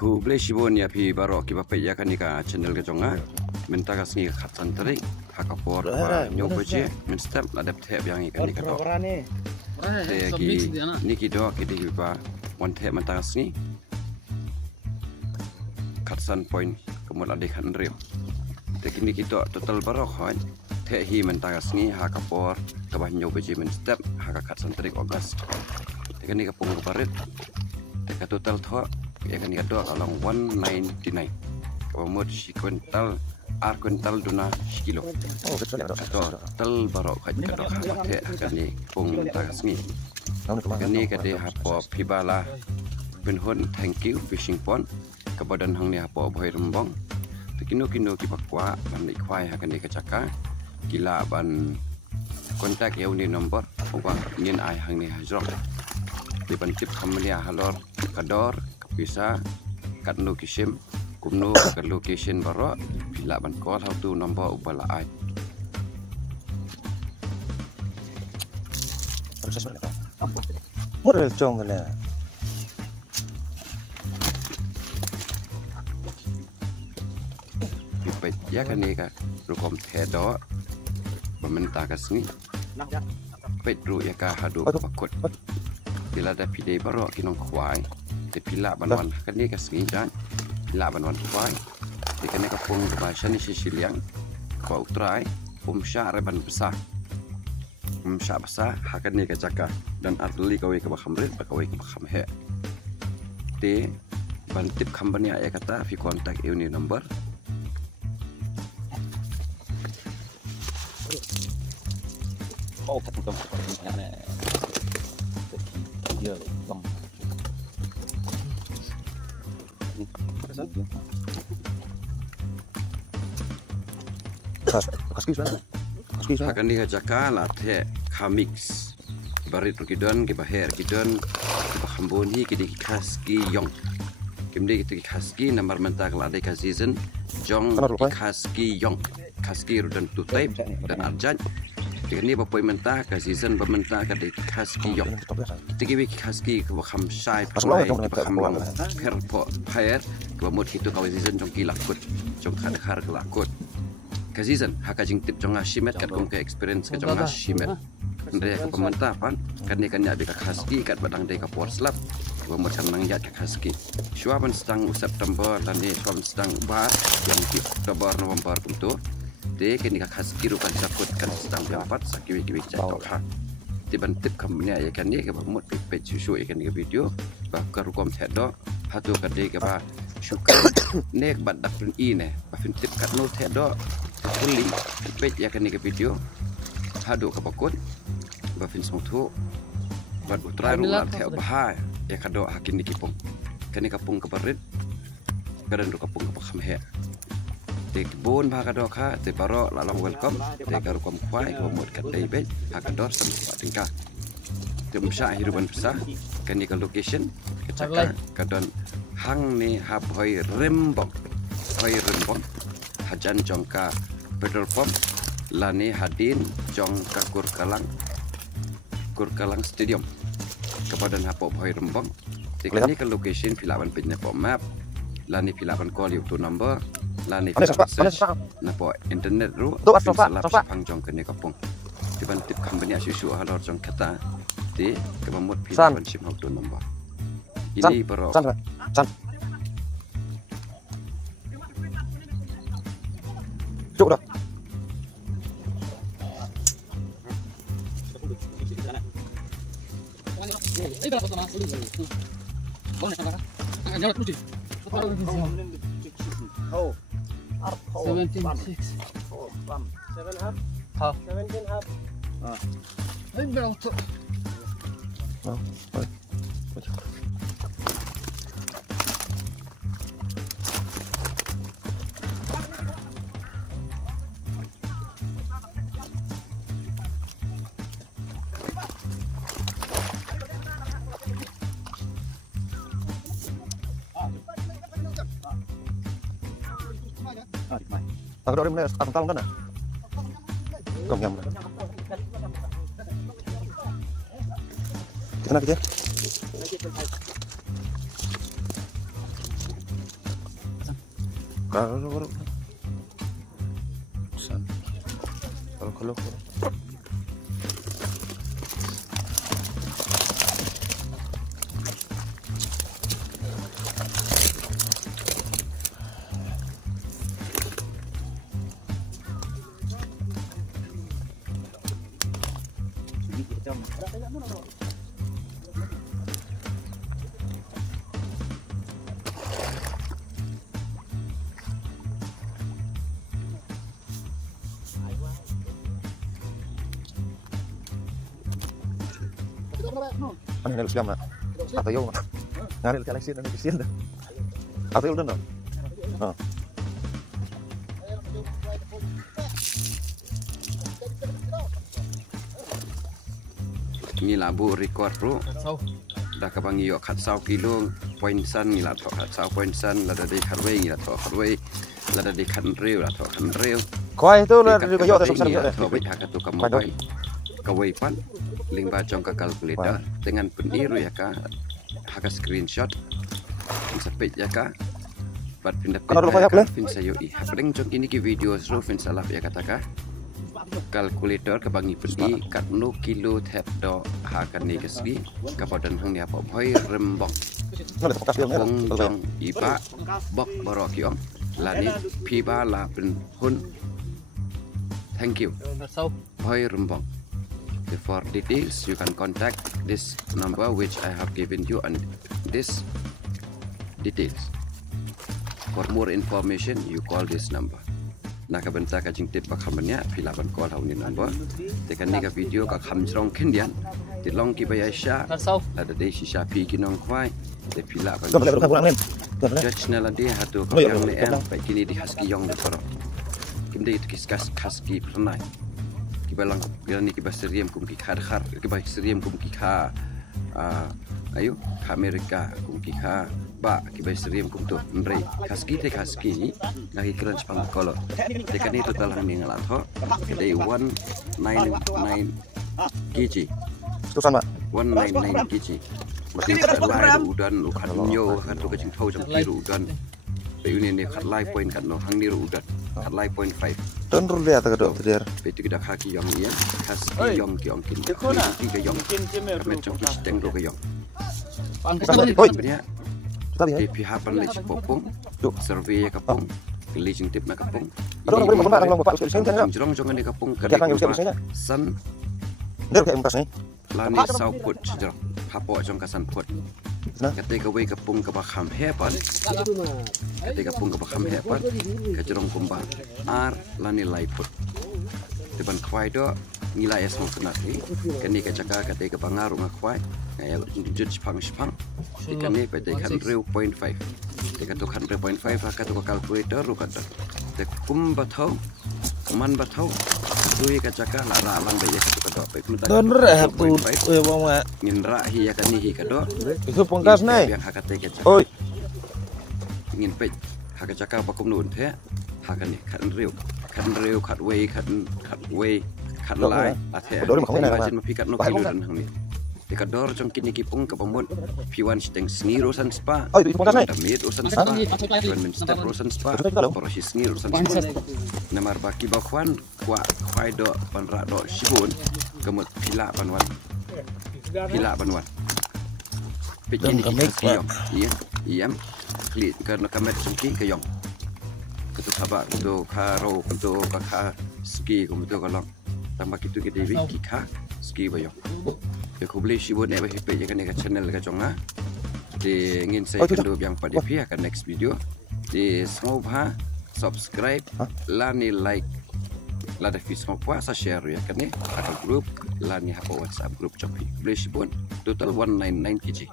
ku beli sibon ya pi baro ki bape ya kan ika channel ke jonga minta ka sni khat santri hakapor wa nyoboje min step adap thep yang ikan ika do te ki niki do ki di ba one thep minta ka sni khat san point kemul ade kan rio te kini kita total baro khan te hi minta ka sni hakapor ka ba nyoboje min step hakakat santri August te kini ka pung barit te ka total tho ya kan ya doa kalau 199 kalau mau si kuintal kuintal duna kilo atau tel barok kaji kadok hake kan ni pung tagas ni kan ni kade hapo pibala benhun thank you fishing pond kebadan hang ni hapo boy rembong kino ki bakwa ban ni kwai hakan ni kacaka gila ban kontak ya uni nomor ubang ingin ai hang ni hajrok di bantip khamlia halor kador bisa kat location kumno ke location baro bila ban call how to nombor ubala ai model chong le pipet ya kan ni ka rukom thedo bamenta ka sni pet ru ya ka hadu bakut bila ada pide baro kinong kwai te pila banwan kan ni kasngi dan pila banwan kwai te kan ka pung bahasa ni sisiliang kwa utrai sya reban besar sya besar hakan ni ka jaka dan atli kawai ka bakhamrit kawai ka bakhamhe te bantip company ya kata fi kontak ini number ketemu dia bang akan dihajaka lathe kamix barit kidon ke baher kidon bahamboni ke dikaski yong kimde gitu kaski nomor mentak lade ka season jong kaski yong kaski rudan tutai dan arjan ini bapoi mentah ka season bementah ka kaski yong tigi kaski ke baham sai pai baham lang perpo pair ke mod itu ka season jong kilakut jong khar kelakut ka season hakajing tip jong ashimet kat kong ke experience ka jong ashimet ndre ka pementah pan kan ni kan ya be ka kaski kat badang de ka porslap ke mod kan nang ya ka kaski shuaban stang September dan ni shuaban stang ba yang di Oktober November kuntu de kini ka kaski ru kan sakut kan stang empat sakit wiki jatuh ha tiban tip company ya kan ni ke mod page susu ya kan ni video ba ka ru kom thedo hatu ka de ka ba syukur nek bad dak pun ne ba fin tip kat no thedo fully page ya kan ni video hadu ka bakut ba fin smutu ba utrai ru la the ba ya kado hakin ni kipung kan ni kapung ka barit garan ru kapung ka kham he te bon ba ka do kha te baro la long welcome te ka rukom kwai ko mod ka dei be ha ka dor sam pa tingka te msha hiruban psa kan ni ka location ka chaka ka don hang ni ha hoi rembong hajan jongka petrol pump lani hadin jong ka kurkalang stadium kepadan hapo hoi rembong te kan ni ka location pilawan pinnya po map lani pilawan call you to number lani na po internet ru salah pangjong kene kapung tiban tip company asu halor jong kata ti kemamut pilawan sim hok to number ini bro cukup dah Oh, 17.6. 7 half. Half. 17 half. Ay, berapa? Aku dah mulai tang kan? Kom jam. Kita nak kerja? Kalau san. Kalau anh này là mà atau yo ngaril seleksi dan kesian dah atau yo dan ngila bu record bro dah kabang yo khat sau kilo point san ngila tho khat sau point san lada de kharwei ngila tho kharwei lada de khan reu la tho khan reu koi itu lah di yo tak ngila tho bai hak tu kam bai kawai pan link ba chong ka calculator dengan pendiru ya ka hak screenshot sampai ya ka bat pindah fin sayo I hapeng chong ini ki video ro fin salah ya kata ka kalkulator kebangi pergi kat no kilo tap do hakan ni kesgi kapadan hang ni apa boy rembong bong jong iba bok borok yong lani piba la pen hun thank you boy rembong. For details you can contact this number which I have given you and this details. For more information you call this number. Nak bentar kajing tip bakhamnya pilaban call hau ni number. Tekan ni ka video ka khamjrong kendian. Tilong ki bayasha. Ada de shisha pi kinong kwai. De pilaban. Judge nala dia hatu ka yang le en pai kini di haski yong de soro. Kimde itu kiskas haski pernai. Kibalang ni kibas seriam kum ki khar kibas seriam kum ki kha ayo Amerika kum ki kha ba kibas seriam kum tu ndrei kaski ngahi kran spang kolor tekan itu talang ni ngalat ho day 199 kg tu sama 199 kg mesti lai udan ukan nyo kan tu kacing thau jam kiru udan pe ini ni khat lai point kan no hang ni udan khat lai point 5 Don rule atau kedok ter. Betul kita kaki yang ni, kaki yang kiong kin. Tiga yang. Macam kita tengok ke yang. Sebenarnya, di pihak peneliti popong, survei kapong, leasing tip nak kapong. Jurong jangan di kapong. San. Lani sau put jurong. Hapo jong kasan put. Ketika we kapung ke bakam hepan, ketika kapung ke bakam hepan, kejurong kumbang ar lani laiput. Depan kwai do nilai esmo senat ni, kini kecaka ketika bangar rumah kwai, ngaya judge pang. Ikan ni pada ikan 0.5, ketika tu kan 0.5 akan tu kalkulator rukat. Tekum batau, man batau. Tui kacaka lara lang bayi satu kedok. Don berapa tu? Bawa. Nginra hiya kan ni kedok. Itu pongkas nai. Yang hakate kacaka. Oi. Ingin pej hakacaka bakum nun the. Hakan ni kan reu, kat way, kat lai. Athe. Macam mapikat no kilo dan hang ni. Dekat dor jong kini kipung ke pemut. Piwan steng seni rosan spa. Oh itu pongkas nai. Damit rosan spa. Piwan minster rosan spa. Porosi seni rosan spa. Namar baki bakwan kwai do panra do shibun kemut pila banwan begini kita iya kli karena kamet sungki ke yong ketu sabak ketu karo ketu kakha ski ketu kalong tambah kitu ke dewi kika ski bayong ya ko beli shibun ebe hepe ya kan channel ka jonga di ingin saya kedua yang pada pihak akan next video di semua subscribe lani like lada Facebook puasa share ya kan ada grup lani apa WhatsApp grup copi beli shibun total 199 kg